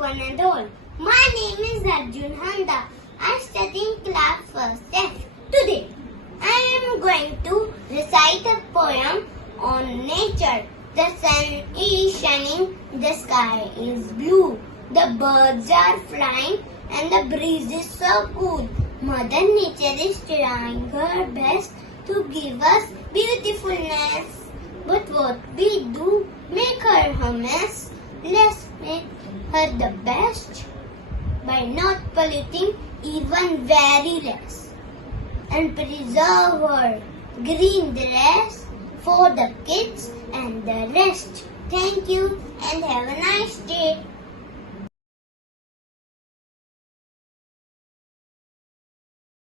one and all. My name is Arjun Handa. I study in class 1st F. Today, I am going to recite a poem on nature. The sun is shining, the sky is blue, the birds are flying and the breeze is so cool. Mother Nature is trying her best to give us beautifulness. But what we do, make her a mess. Let's make her the best by not polluting even very less, and preserve her green dress for the kids and the rest. Thank you and have a nice day.